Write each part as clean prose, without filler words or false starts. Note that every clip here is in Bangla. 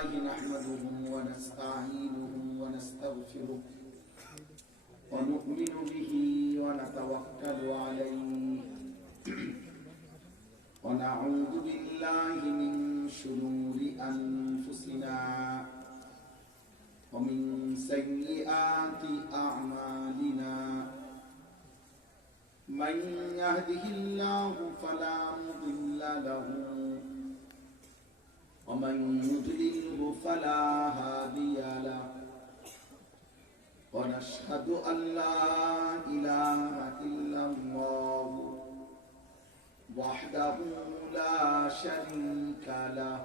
لله نحمده ونستعينه ونستغفره ونؤمن به ونتوكل عليه ونعوذ بالله من شرور أنفسنا ومن سيئات أعمالنا من يهده الله فلا مضل له ومن يضلله فلا هادي له ونشهد أن لا إله إلا الله وحده لا شريك له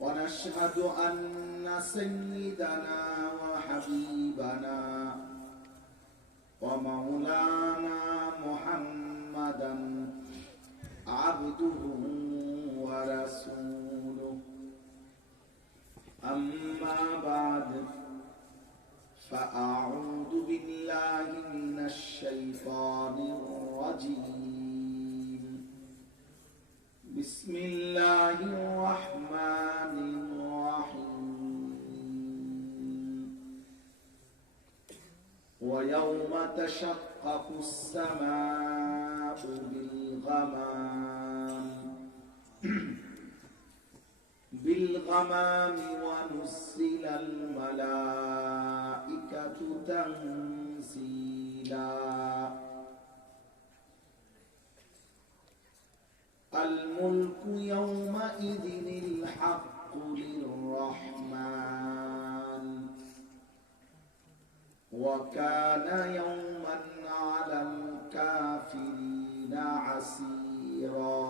ونشهد أن سيدنا وحبيبنا ومولانا محمدا عبده ورسوله أما بعد فأعوذ بالله من الشيطان الرجيم بسم الله الرحمن الرحيم ويوم تشقق السماء بالغمام ونزل الملائكة تنزيلا الملك يومئذ الحق للرحمن وكان يوما على الكافرين عسيرا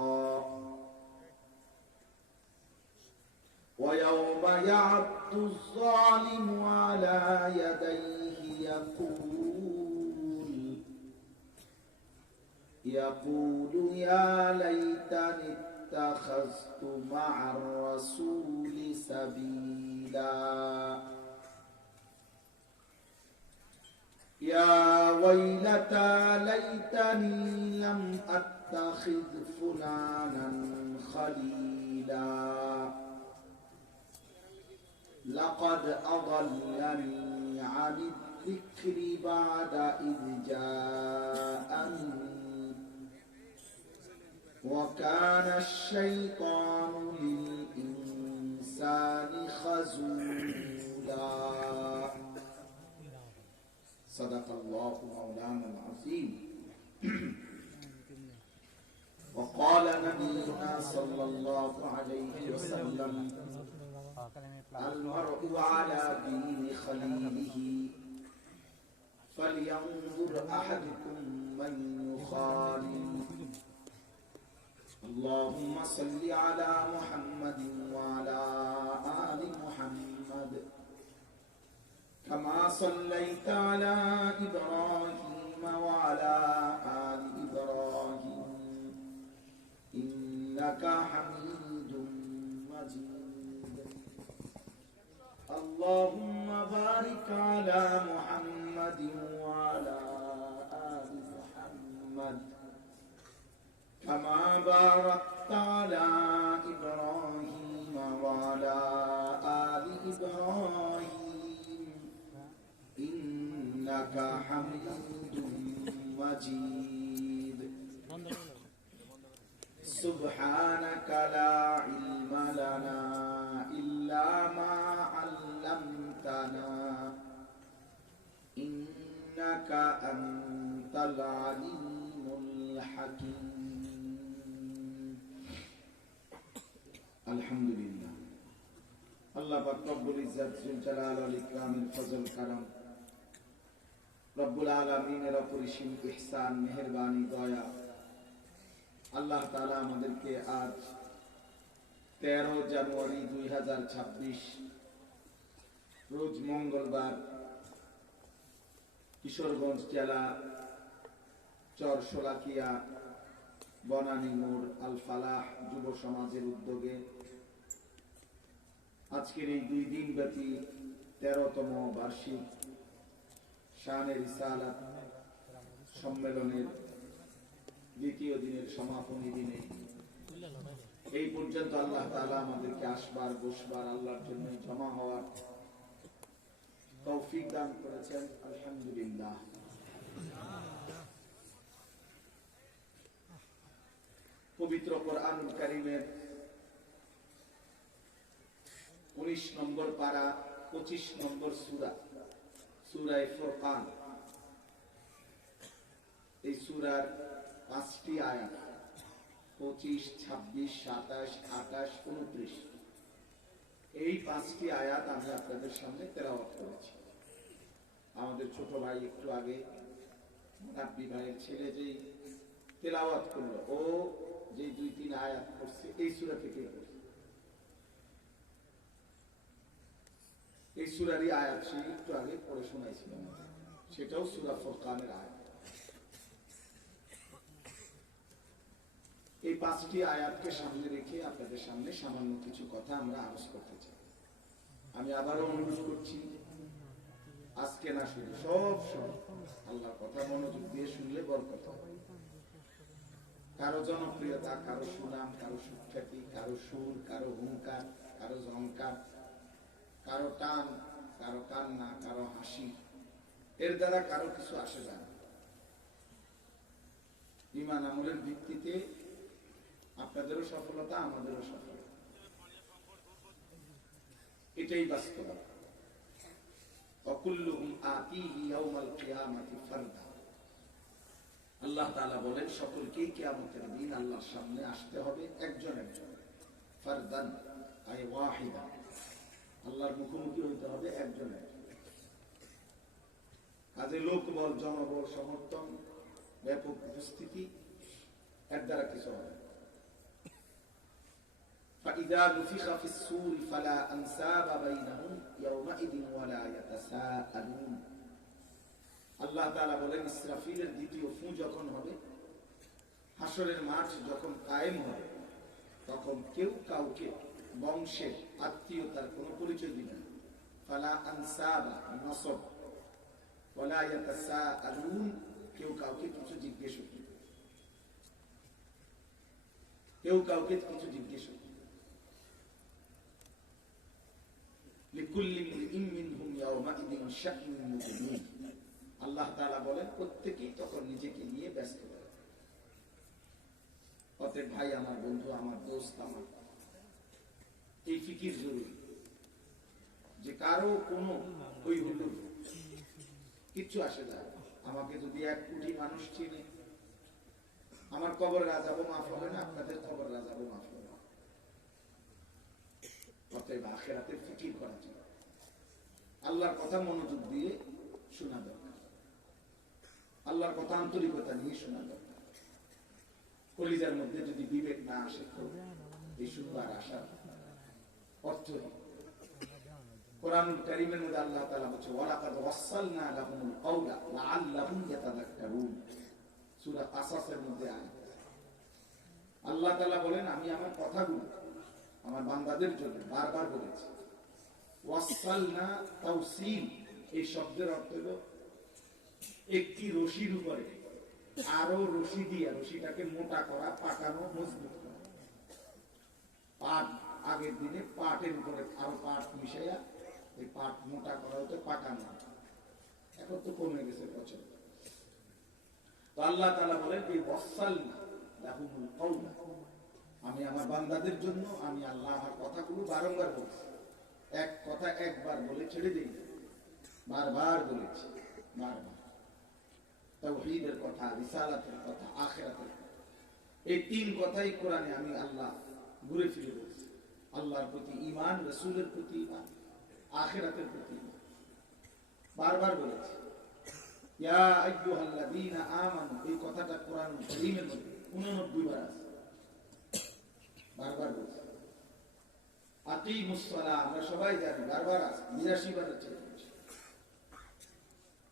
ويوم يعض الظالم على يديه يقول يا ليتني اتخذت مع الرسول سبيلا يا ويلتى ليتني لم أتخذ فلانا خليلا لقد أضلني عن الذكر بعد إذ جاءني وكان الشيطان للإنسان خذولا صدق الله مولانا العظيم وقال نبينا صلى الله عليه وسلم المرء على دين خليله فلينظر أحدكم من يخالل اللهم صل على محمد وعلى آل محمد كما صليت على إبراهيم وعلى آل إبراهيم إنك حميد مجيد اللهم بارك على محمد وعلى آل محمد كما باركت على إبراهيم وعلى آل إبراهيم إنك حميد مجيد سبحانك لا علم لنا إلا ما علمتنا إنك أنت العليم الحكيم الحمد لله الله رب العزة ذو الجلال والإكرام الفضل الكرم رب العالمين অপরিসীম ইহসান মেহেরবানি দয়া আল্লাহ তাআলা আমাদেরকে আজ 13 জানুয়ারি 2026 রোজ মঙ্গলবার কিশোরগঞ্জ জেলা চরশোলাকিয়া বনানী মোড় আল ফালাহ যুব সমাজের উদ্যোগে আজকের এই 2 দিন ব্যাপী 13তম বার্ষিক শানে রিসালাত সম্মেলনের দ্বিতীয় দিনের সমাপনী দিনে এই পর্যন্ত আল্লাহ তাআলা আমাদেরকে আসবার বসবার আল্লাহর জন্য জমা হওয়ার তৌফিক দান করেছেন, আলহামদুলিল্লাহ। পবিত্র কোরআনুল কারীমের 19 নম্বর পারা 25 নম্বর সূরা, সূরা ফুরকান। এই সূরার 5টি আয়াত 25, 26, 27, 28, 29, এই 5টি আয়াত আমি আপনাদের সামনে তেলাওয়াত করেছি। আমাদের ছোট ভাই একটু আগে রাব্বি ভাইয়ের ছেলে যেই তেলাওয়াত করলো, ও যে 2-3 আয়াত করছে এই সূরা থেকে করছে। এই সূরারই আয়াত সে একটু আগে পড়ে শোনাইছিলাম, সেটাও সূরা ফুরকানের আয়াত। এই 5টি আয়াতকে সামনে রেখে আপনাদের সামনে সামান্য কিছু কথা আমরা আলোচনা করতে চাই। আমি আবারও অনুরোধ করছি, আজকে না শুধু সব সময় আল্লাহর কথা মনোযোগ দিয়ে শুনলে বরকত হবে। কারো জনপ্রিয়তা, কারো সুনাম, কারো সুখ্যাতি, কারো সুর, কারো হুঙ্কার, কারো ঝংকার, কারো টান, কারো কান্না, কারো হাসি, এর দ্বারা কারো কিছু আসে যায় না। ঈমান আমলের ভিত্তিতে আপনাদেরও সফলতা, আমাদেরও সফলতা, এটাই বাস্তবতা। ওয়াকুল্লুহুম আতিহি ইয়াউমাল কিয়ামাতি ফারদা। আল্লাহ তাআলা বলেন সকলকেই কিয়ামতের দিন আল্লাহর সামনে আসতে হবে একজন একজন, ফারদান আই ওয়াহিদা, আল্লাহর মুখোমুখি হতে হবে একজন একজন। কাজে লোকবল, জনবল, সমর্থন, ব্যাপক উপস্থিতি এর দ্বারা কিছু হবে না। فإذا نفخ في الصور فلا أنساب بينهم يومئذ ولا يتساءلون। আল্লাহ তাআলা বলেন ইসরাফিলের দ্বিতীয় ফু যখন হবে, হাসরের মাঠ যখন কায়েম হবে, তখন কেউ কাউকে বংশের আত্মীয়তার কোনো পরিচয় দিবে না। ফালা আনসাবা নসব ওয়ালা ইয়াতাসাআলুন, কেউ কাউকে কিছু জিজ্ঞেস করবে, কেউ কাউকে কিছু জিজ্ঞেস করবে। লিকুল্লি ইমরিইন মিনহুম ইয়াওমাইদিন শা'নুন মুগনিন। আল্লাহ তাআলা বলেন প্রত্যেকেই তখন নিজেকে নিয়ে ব্যস্ত হবে। অতএব ভাই আমার, বন্ধু আমার, দোস্ত আমার, এই ফিকির জরুরি যে কারো কোনো ওই হলো কিচ্ছু আসে যায়। আমাকে যদি 1 কোটি মানুষ চিনে, আমার কবরের আযাবও মাফ হবে না, আপনাদের কবরের আযাবও মাফ হবে না। অতএব আখিরাতের ফিকির করা চাই, আল্লাহর কথা মনোযোগ দিয়ে শোনা দরকার, আল্লাহর কথা আন্তরিকতা নিয়ে শোনা দরকার। কলিজার মধ্যে যদি বিবেক না আসে, তো এই শুনবার আশার অর্থ কোরআনুল কারীমের মধ্যে আল্লাহ তাআলা বলেছে ওয়ালাকাদ ওয়াসালনা লাহুমুল কাওলা লাআল্লাহুম ইয়াতাযাক্কারুন। সূরা কাসাসের মধ্যে আয়াত। আল্লাহ তাআলা বলেন আমি আমার কথাগুলো আমার বান্দাদের জন্য বারবার বলেছি। ওয়াসালনা তাওসিল, এই শব্দের অর্থ হলো একটি রশির উপরে আরো রশি দিয়ে রশিটাকে মোটা করা, পাকানো, মজবুত করা। পাট আগের দিনে পাটের উপরে আরো পাট মিশাইয়া এই পাট মোটা করা হতো, পাকানো। এখন তো কমে গেছে পছন্দ। তো আল্লাহ তাআলা বলেন এই ওয়াসালনা লাহুমুল কাওলা, আমি আমার বান্দাদের জন্য আমি আল্লাহ আমার কথাগুলো বারংবার বলছি। এক কথা একবার বলে ছেড়ে দিই, বারবার বলেছি, বারবার। তাওহীদের কথা, রিসালাতের কথা, আখিরাতের কথা, এই 3 কথাই কোরআনে আমি আল্লাহ ঘুরে ফিরে বলছি। আল্লাহর প্রতি ঈমান, রাসূলের প্রতি ঈমান, আখিরাতের প্রতি ঈমান, বারবার বলেছি। ইয়া আইয়ুহাল্লাযীনা আমানু, এই কথাটা কোরআনুল কারীমের মধ্যে 89 বার আছে, বারবার বলছি। আকিমুস সালাহ, আমরা সবাই জানি, বারবার আছে, 82 বার আছে।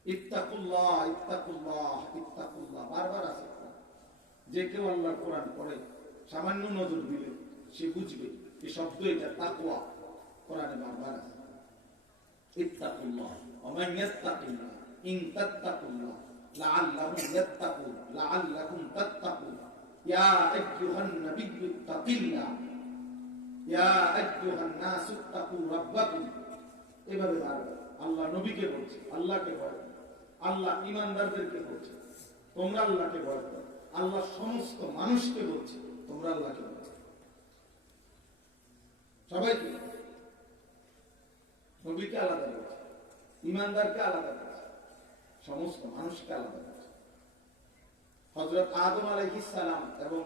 ইত্তাকুল্লাহ, ইত্তাকুল্লাহ, ইত্তাকুল্লাহ, বারবার আছে। যে কেউ আল্লাহর কোরআন পড়ে, সামান্য নজর দিলে সে বুঝবে এই শব্দ, এটা তাকওয়া, কোরআনে বারবার আছে। ইত্তাকুল্লাহ ওয়া মান ইয়াত্তাকিল্লাহ ইন তাত্তাকুল্লাহ লাআল্লাহুম ইয়াত্তাকুন লাআল্লাকুম তাত্তাকুন ইয়া আইয়ুহান নাবিয়্যু ইত্তাকিল্লাহ ইয়া আইয়ুহান নাসু তাকু রাব্বাকুম, এভাবে বারবার আল্লাহ নবীকে বলছে, আল্লাহকে ভয় করো। আল্লাহ ঈমানদারদেরকে বলছে তোমরা আল্লাহকে ভয় করো। আল্লাহ সমস্ত মানুষকে বলছে তোমরা আল্লাহকে ভয় করো। সবাইকে, নবীকে আলাদা করেছে, ঈমানদারকে আলাদা করেছে, সমস্ত মানুষকে আলাদা করেছে। হযরত আদম আলাইহিস সালাম এবং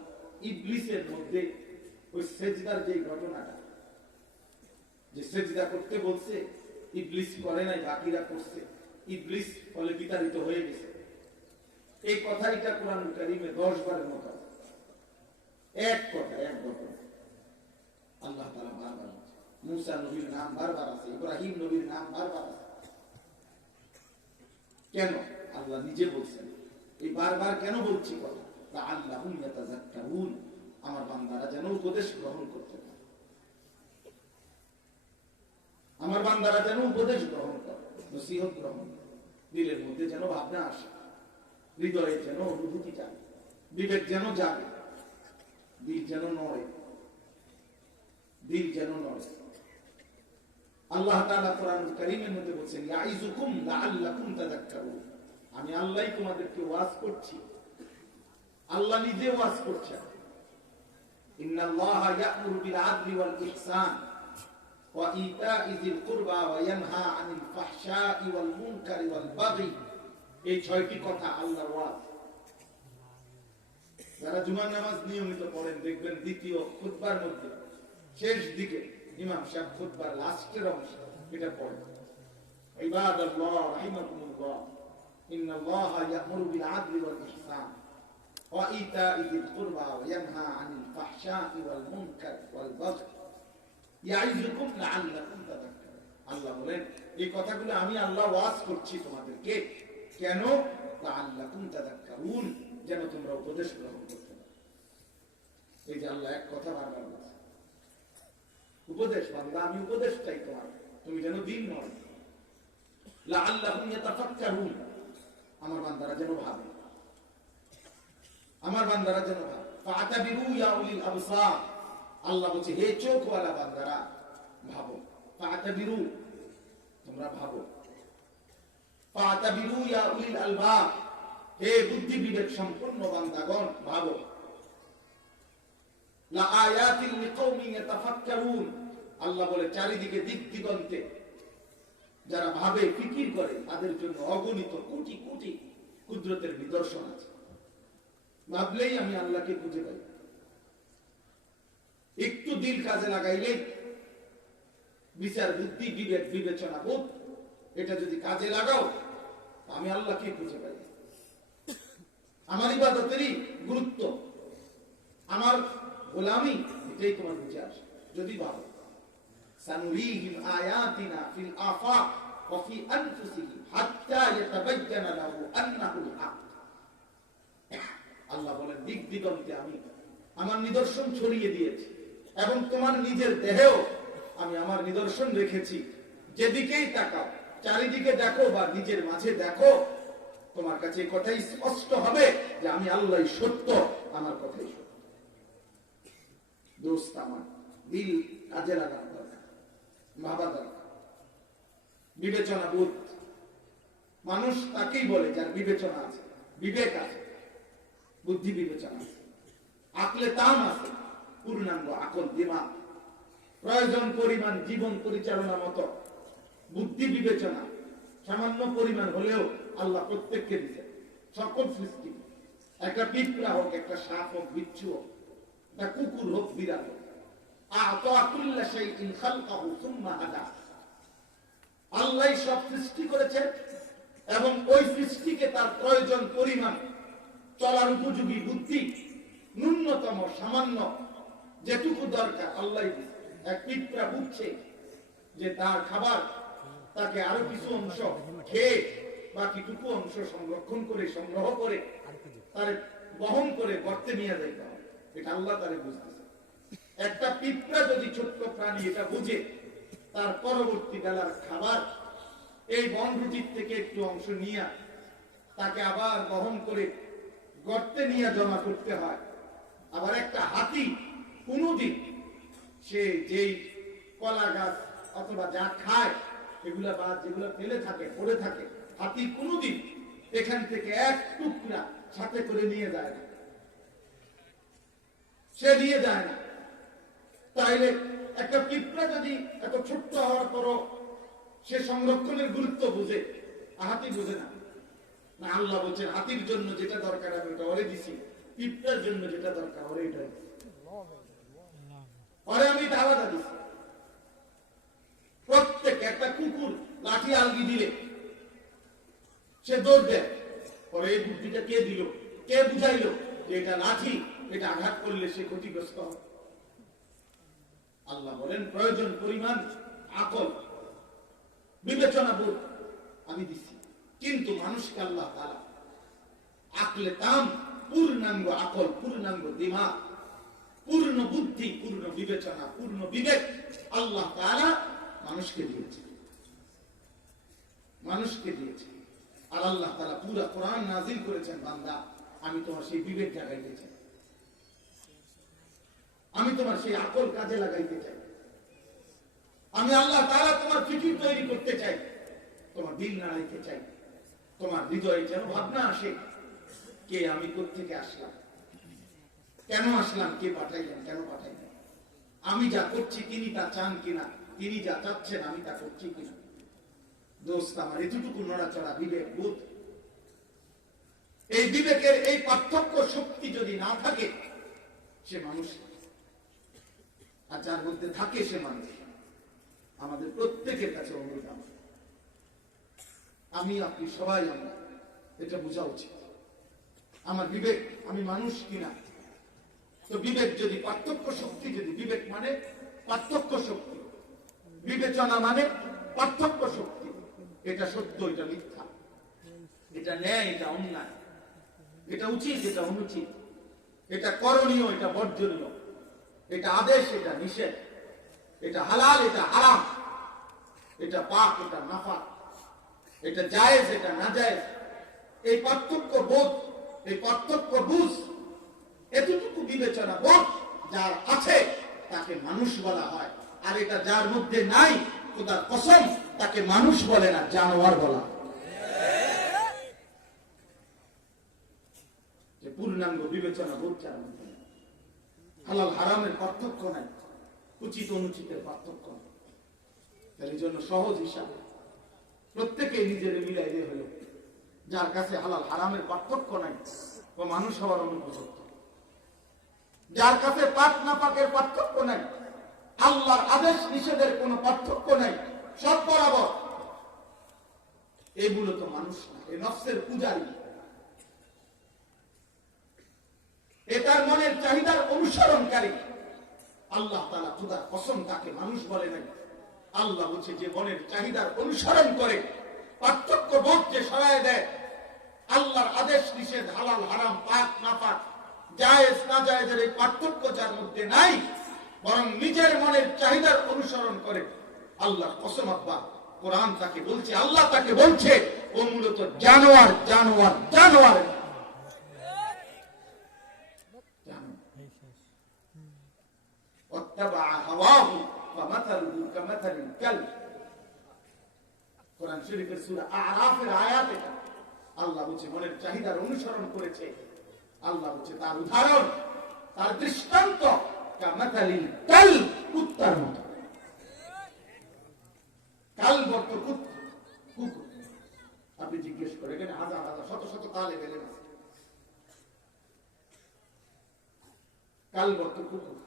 ইবলিসের মধ্যে ওই সেজদার যে ঘটনাটা, যে সেজদা করতে বলছে ইবলিস করে নাই, বাকিরা করছে, ইবলিস ফলে বিতাড়িত হয়ে গেছে। এই কথাটা কোরআন কারীমে 10 বারের মতো আছে। এক কথা, এক ঘটনা আল্লাহ তাআলা বারবার বলছে। মুসা নবীর নাম বারবার আছে, ইব্রাহিম নবীর নাম বারবার আছে। কেন? আল্লাহ নিজে বলছেন। এই বারবার কেন বলছি কথা? লাআল্লাহুম ইয়াতাযাক্কারুন, আমার বান্দারা যেন উপদেশ গ্রহণ করতে পারে, আমার বান্দারা যেন উপদেশ গ্রহণ করে, নসিহত গ্রহণ করে, দিলের মধ্যে যেন ভাবনা আসে, হৃদয়ে যেন অনুভূতি জাগে, বিবেক যেন জাগে, দিল যেন নড়ে, দিল যেন নড়ে। আল্লাহ তাআলা কোরআনুল কারীমের মধ্যে বলেন ইয়াইযুকুম লাআল্লাকুম তাযাক্কারুন, আমি আল্লাহই তোমাদেরকে ওয়াজ করছি। আল্লাহ নিজে ওয়াজ করছেন। ইন্নাল্লাহা ইয়া'মুরু বিল আদলি ওয়াল ইহসান ওয়া ইতা'i যিল কুরবা ওয়া ইয়ানহা আনিল ফাহশা'i ওয়াল মুনকারি ওয়াল বাগি। এই 6টি কথা আল্লাহর ওয়াজ। যারা জুমার নামাজ নিয়মিত পড়েন দেখবেন দ্বিতীয় খুতবার মধ্যে শেষ দিকে ইমাম সাহেব খুতবার লাস্টের অংশে এটা পড়েন, ইবাদাল্লাহ রাহিমাকুমুল্লাহ ইন্নাল্লাহা ইয়া'মুরু বিল আদলি ওয়াল ইহসান ওয়া ইতা'i যিল কুরবা ওয়া ইয়ানহা আনিল ফাহশা'i ওয়াল মুনকারি ওয়াল বাগি ইয়াইযুকুম লাআল্লাকুম তাযাক্কারুন। আল্লাহ বলেন এই কথাগুলো আমি আল্লাহ ওয়াজ করছি তোমাদেরকে, কেন? লাআল্লাকুম তাযাক্কারুন, যেন তোমরা উপদেশ গ্রহণ করতে পারো। এই যে আল্লাহ এক কথা বারবার বলছে, উপদেশ বান্দা, আমি উপদেশ চাই তোমার, তুমি যেন দিন নয়। লাআল্লাহুম ইয়াতাফাক্কারুন, আমার বান্দারা যেন ভাবে, আমার বান্দারা যেন ভাবে। ফাতাবিরু ইয়া উলিল আবসার, আল্লাহ বলছে হে চোখওয়ালা বান্দারা ভাবো। ফাতাবিরু, তোমরা ভাবো। ফাতাবিরু ইয়া উলিল আলবাব, হে বুদ্ধি বিবেক সম্পন্ন বান্দাগণ ভাবো। লা আয়াতিল লিকাউমিন ইয়াতাফাক্কারুন, আল্লাহ বলে চারিদিকে দিক দিগন্তে যারা ভাবে ফিকির করে তাদের জন্য অগণিত কোটি কোটি কুদরতের নিদর্শন আছে। ভাবলেই আমি আল্লাহকে খুঁজে পাই, একটু দিল কাজে লাগাইলে বিচার বুদ্ধি বিবেক বিবেচনা বোধ এটা যদি কাজে লাগাও আমি আল্লাহকে খুঁজে পাই। আমার ইবাদতেরই গুরুত্ব, আমার গোলামি, এটাই তোমার বুঝে আসে যদি ভাবো। সানুরিহিম আয়াতিনা ফিল আফাক ওয়া ফি আনফুসিহিম হাত্তা ইয়াতাবায়্যানা লাহু আন্নাহুল হক। আল্লাহ বলেন দিক দিগন্তে আমি আমার নিদর্শন ছড়িয়ে দিয়েছি এবং তোমার নিজের দেহেও আমি আমার নিদর্শন রেখেছি। যেদিকেই তাকাও, চারিদিকে দেখো বা নিজের মাঝে দেখো, তোমার কাছে এই কথাই স্পষ্ট হবে যে আমি আল্লাহই সত্য, আমার কথাই সত্য। দোস্ত আমার দিল কাজে লাগানো দরকার, ভাবা দরকার, বিবেচনা বোধ। মানুষ তাকেই বলে যার বিবেচনা আছে, বিবেক আছে, বুদ্ধি বিবেচনা আছে, আকলে তাম আছে, পূর্ণাঙ্গ আকল দিমাগ, প্রয়োজন পরিমাণ জীবন পরিচালনা মতো বুদ্ধি বিবেচনা সামান্য পরিমাণ হলেও আল্লাহ প্রত্যেককে দিতে, সকল সৃষ্টি, একটা পিঁপড়া হোক, একটা সাপ হোক, বিচ্ছু হোক, একটা কুকুর হোক, বিড়াল হোক, আল্লাহ সব সৃষ্টি করেছে এবং ওই সৃষ্টিকে তার প্রয়োজন পরিমাণ চলার উপযোগী বুদ্ধি ন্যূনতম সামান্য যেটুকু দরকার আল্লাহ দিয়েছে। এক পিঁপড়া বুঝছে যে তার খাবার তাকে আরো কিছু অংশ খেয়ে বাকিটুকু অংশ সংরক্ষণ করে সংগ্রহ করে তার বহন করে গর্তে নিয়ে যাইতে হবে, এটা আল্লাহ তারে বুঝতেছে। একটা পিঁপড়া যদি ছোট্ট প্রাণী এটা বুঝে, তার পরবর্তী বেলার খাবার এই বনরুটির থেকে একটু অংশ নিয়ে তাকে আবার বহন করে গর্তে নিয়ে জমা করতে হয়। আবার একটা হাতি কোনদিন সে যেই কলা গাছ অথবা যা খায় এগুলা বা যেগুলো ফেলে থাকে পড়ে থাকে, হাতি কোনোদিন এখান থেকে এক টুকরা সাথে করে নিয়ে যায় না, সে নিয়ে যায় না। তাইলে একটা পিঁপড়া যদি এত ছোট্ট হওয়ার পরও সে সংরক্ষণের গুরুত্ব বুঝে, হাতি বুঝে না। না, আল্লাহ বলছেন হাতির জন্য যেটা দরকার আমি ওটা ওরে দিছি, পিঁপড়ার জন্য যেটা দরকার ওরে এটা ওরে আমি এটা আলাদা দিছি। প্রত্যেক একটা কুকুর লাঠি আলগি দিলে সে দৌড় দেয়, পরে এই বুদ্ধিটা কে দিল, কে বুঝাইলো যে এটা লাঠি, এটা আঘাত করলে সে ক্ষতিগ্রস্ত হবে। আল্লাহ বলেন প্রয়োজন পরিমাণ আকল বিবেচনা বোধ আমি দিছি, কিন্তু মানুষকে আল্লাহ তাআলা আকলে তাম, পূর্ণাঙ্গ আকল, পূর্ণাঙ্গ দিমাগ, পূর্ণ বুদ্ধি, পূর্ণ বিবেচনা, পূর্ণ বিবেক আল্লাহ তাআলা মানুষকে দিয়েছে, মানুষকে দিয়েছে। আর আল্লাহ তাআলা পুরো কোরআন নাযিল করেছেন, বান্দা আমি তোমার সেই বিবেক জাগাইতে চাই, আমি তোমার সেই আকল কাজে লাগাইতে চাই, আমি আল্লাহ তাআলা তোমার ফিকির তৈরি করতে চাই, তোমার দিল নাড়াইতে চাই, তোমার হৃদয়ে যেন ভাবনা আসে কে আমি, কোত্থেকে আসলাম, কেন আসলাম, কে পাঠাইলেন, কেন পাঠাইলেন, আমি যা করছি তিনি তা চান কিনা, তিনি যা চাচ্ছেন আমি তা করছি কিনা। দোস্ত আমার এতটুকু নড়াচড়া বিবেক বোধ, এই বিবেকের এই পার্থক্য শক্তি যদি না থাকে সে মানুষ, আর যার মধ্যে থাকে সে মানুষ। আমাদের প্রত্যেকের কাছে অনুরোধ, আমি আপনি সবাই আমরা এটা বোঝা উচিত, আমার বিবেক আমি মানুষ কিনা। তো বিবেক যদি পার্থক্য শক্তি, যদি বিবেক মানে পার্থক্য শক্তি, বিবেচনা মানে পার্থক্য শক্তি, এটা সত্য, এটা মিথ্যা, এটা ন্যায়, এটা অন্যায়, এটা উচিত, এটা অনুচিত, এটা করণীয়, এটা বর্জনীয়, এটা আদেশ, এটা নিষেধ, এটা হালাল, এটা হারাম, এটা পাক, এটা নাপাক, এটা জায়েজ, এটা নাজায়েজ, এই পার্থক্য বোধ, এই পার্থক্য বুঝ, এতটুকু বিবেচনা বোধ যার আছে তাকে মানুষ বলা হয়। আর এটা যার মধ্যে নাই, খোদার কসম, তাকে মানুষ বলে না, জানোয়ার বলা। যে পূর্ণাঙ্গ বিবেচনা বোধ যার মধ্যে নাই, হালাল হারামের পার্থক্য নাই, উচিত অনুচিতের পার্থক্য নাই। এই জন্য সহজ হিসাব প্রত্যেকে নিজের মিলাই দিয়ে হলো, যার কাছে হালাল হারামের পার্থক্য নাই ও মানুষ হওয়ার অনুপযুক্ত, যার কাছে পাক না পাকের পার্থক্য নাই, আল্লাহর আদেশ নিষেধের কোন পার্থক্য নাই, সব বরাবর, এগুলো তো মানুষ না, এ নফসের পূজারী, এটার মনের চাহিদার অনুসরণকারী। আল্লাহ তাআলা খোদার কসম তাকে মানুষ বলে নাই। আল্লাহ বলছে যে মনের চাহিদার অনুসরণ করে, পার্থক্য বোধ যে সরায় দেয়, আল্লাহর আদেশ নিষেধ, হালাল হারাম, পাক না পাক, জায়েজ না জায়েজের এই পার্থক্য যার মধ্যে নাই, বরং নিজের মনের চাহিদার অনুসরণ করে, আল্লাহর কসম আব্বা কোরআন তাকে বলছে, আল্লাহ তাকে বলছে ও মূলত জানোয়ার, জানোয়ার, জানোয়ার। কোরআন শরীফের সূরা আরাফের আয়াত এটা। আল্লাহ বলছে মনের চাহিদার অনুসরণ করেছে, আল্লাহ বলছে তার উদাহরণ, তার দৃষ্টান্ত কামাতালিল কাল, কুত্তার মতো। কাল বর্ত কুকুর, আপনি জিজ্ঞেস করে এখানে হাজার হাজার শত শত তালে বেলে আছে, কাল বর্ত কুকুর।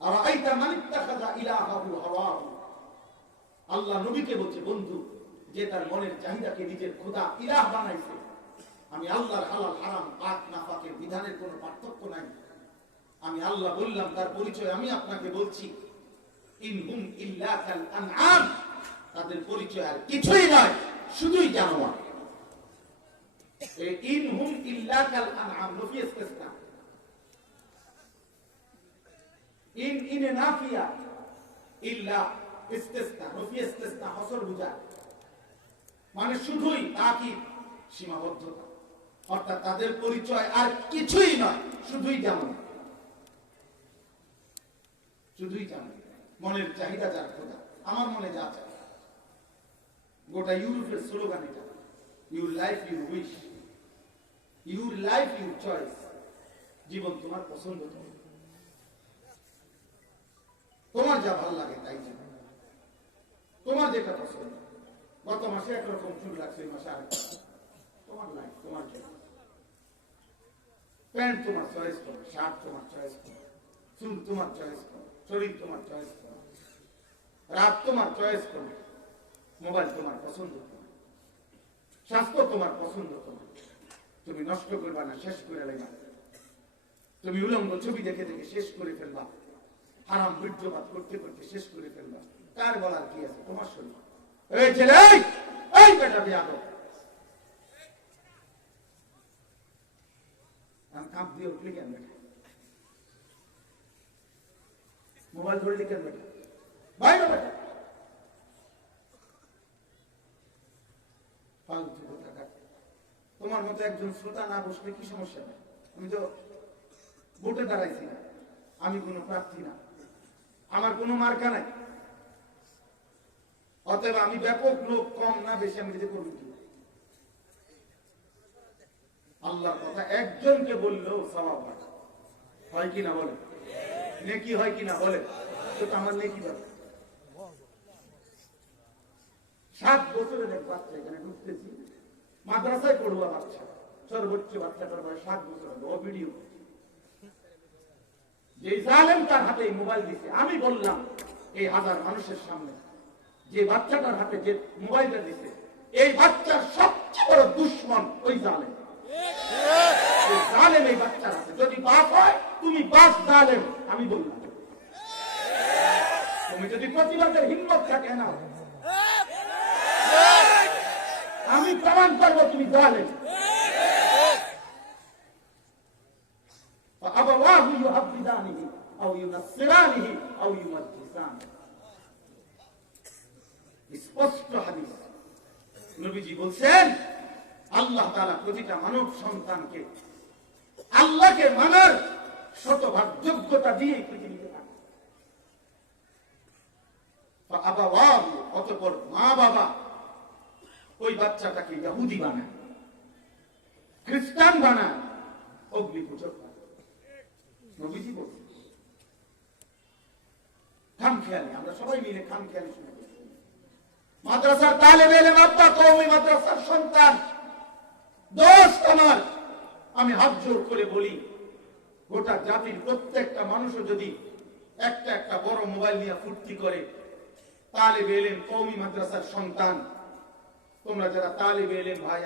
আর আইতা মানিত্তাখাযা ইলাহাহু হাওয়াহু, আল্লাহ নবীকে বলছে বন্ধু যে তার মনের চাহিদাকে নিজের খোদা ইলাহ বানাইছে। আমি আল্লাহর হালাল হারাম, পাক না পাকের বিধানের কোনো পার্থক্য নাই। আমি আল্লাহ বললাম, তার পরিচয় আমি আপনাকে বলছি, ইনহুম ইল্লা কাল আনআম, তাদের পরিচয় আর কিছুই নয়, শুধুই জানোয়ার। এই ইনহুম ইল্লা কাল আনআম নফি ইসতিসনা, ইন ইনে নাফিয়া, ইল্লা ইস্তিসনা, নফি ইস্তিসনা হসর বুঝায়, মানে শুধুই তাকিদ, সীমাবদ্ধতা, অর্থাৎ তাদের পরিচয় আর কিছুই নয়, শুধুই জানোয়ার। শুধুই চান মনের চাহিদা যার খোদা, আমার মনে যা চায়। গোটা ইউরোপের স্লোগান এটা, your life your wish, your life your choice. জীবন তোমার পছন্দ, তোমার যা ভালো লাগে তাই জীবন, তোমার যেটা পছন্দ। গত মাসে একরকম চুল লাগছে, এই মাসে আরেক, তোমার লাইফ, তোমার চয়েস। প্যান্ট তোমার চয়েস করো, শার্ট তোমার চয়েস করো, চুল তোমার চয়েস করো, শরীর তোমার চয়েস করো, রাত তোমার চয়েস করো, মোবাইল তোমার পছন্দ করো, স্বাস্থ্য তোমার পছন্দ করো। তুমি নষ্ট করবা না, শেষ করে লেবা। তুমি উলঙ্গ ছবি দেখে দেখে শেষ করে ফেলবা, হারাম বীর্যপাত করতে করতে শেষ করে ফেলবা। কার বলার কি আছে? তোমার শরীর। এই ছেলে, এই বেটা বিয়াদব, কাঁপ দিয়ে উঠলি কেন বেটা? মোবাইল ধরলি কেন বেটা? বাইরে বেটা, ফালতু কথা। তোমার মতো একজন শ্রোতা না বসলে কি সমস্যা? আমি তো ভোটে দাঁড়াইছি না, আমি কোনো প্রার্থী না, আমার কোনো মার্কা নাই। অতএব আমি ব্যাপক লোক, কম না বেশি, আমি যেতে করবো কি? আল্লাহর কথা একজনকে বললেও সওয়াব হয় কিনা বলে, নেকি হয় কিনা বলে, তো আমার নেকি বলে। 7 বছরের এক বাচ্চা এখানে ঢুকতেছি, মাদ্রাসায় পড়ুয়া বাচ্চা, সর্বোচ্চ বাচ্চাটার বয়স 7 বছর হবে। ও ভিডিও, যে জালেম তার হাতে মোবাইল দিছে, আমি বললাম এই হাজার মানুষের সামনে, যে বাচ্চাটার হাতে যে মোবাইলটা দিছে, এই বাচ্চার সবচেয়ে বড় দুশ্মন ওই জালেম। জালেম এই বাচ্চার হাতে, যদি বাপ হয় তুমি বাপ জালেম। আমি বললাম, তুমি যদি প্রতিবাদের হিম্মত থাকে না, আমি প্রমাণ করবো তুমি জালেম। فأبواه يهودانه أو ينصرانه أو يمجسانه। স্পষ্ট হাদিস, নবীজি বলছেন আল্লাহ তাআলা প্রতিটা মানব সন্তানকে আল্লাহকে মানার শতভাগ যোগ্যতা দিয়ে পৃথিবীতে পাঠান। ফাআবাওয়াহু, অতঃপর মা বাবা ওই বাচ্চাটাকে ইহুদি বানায়, খ্রিস্টান বানায়, অগ্নি পূজক বানায়। নবীজি বলছেন খামখেয়ালি, আমরা সবাই মিলে খামখেয়ালি শুনে মাদ্রাসার তালেবে ইলম, আব্বা কওমি মাদ্রাসার সন্তান, দোস্ত আমার, আমি হাত জোর করে বলি, গোটা জাতির প্রত্যেকটা মানুষও যদি একটা একটা বড় মোবাইল নিয়ে ফুর্তি করে, তালেবে ইলম কওমি মাদ্রাসার সন্তান, তোমরা যারা তালেবে ইলম ভাই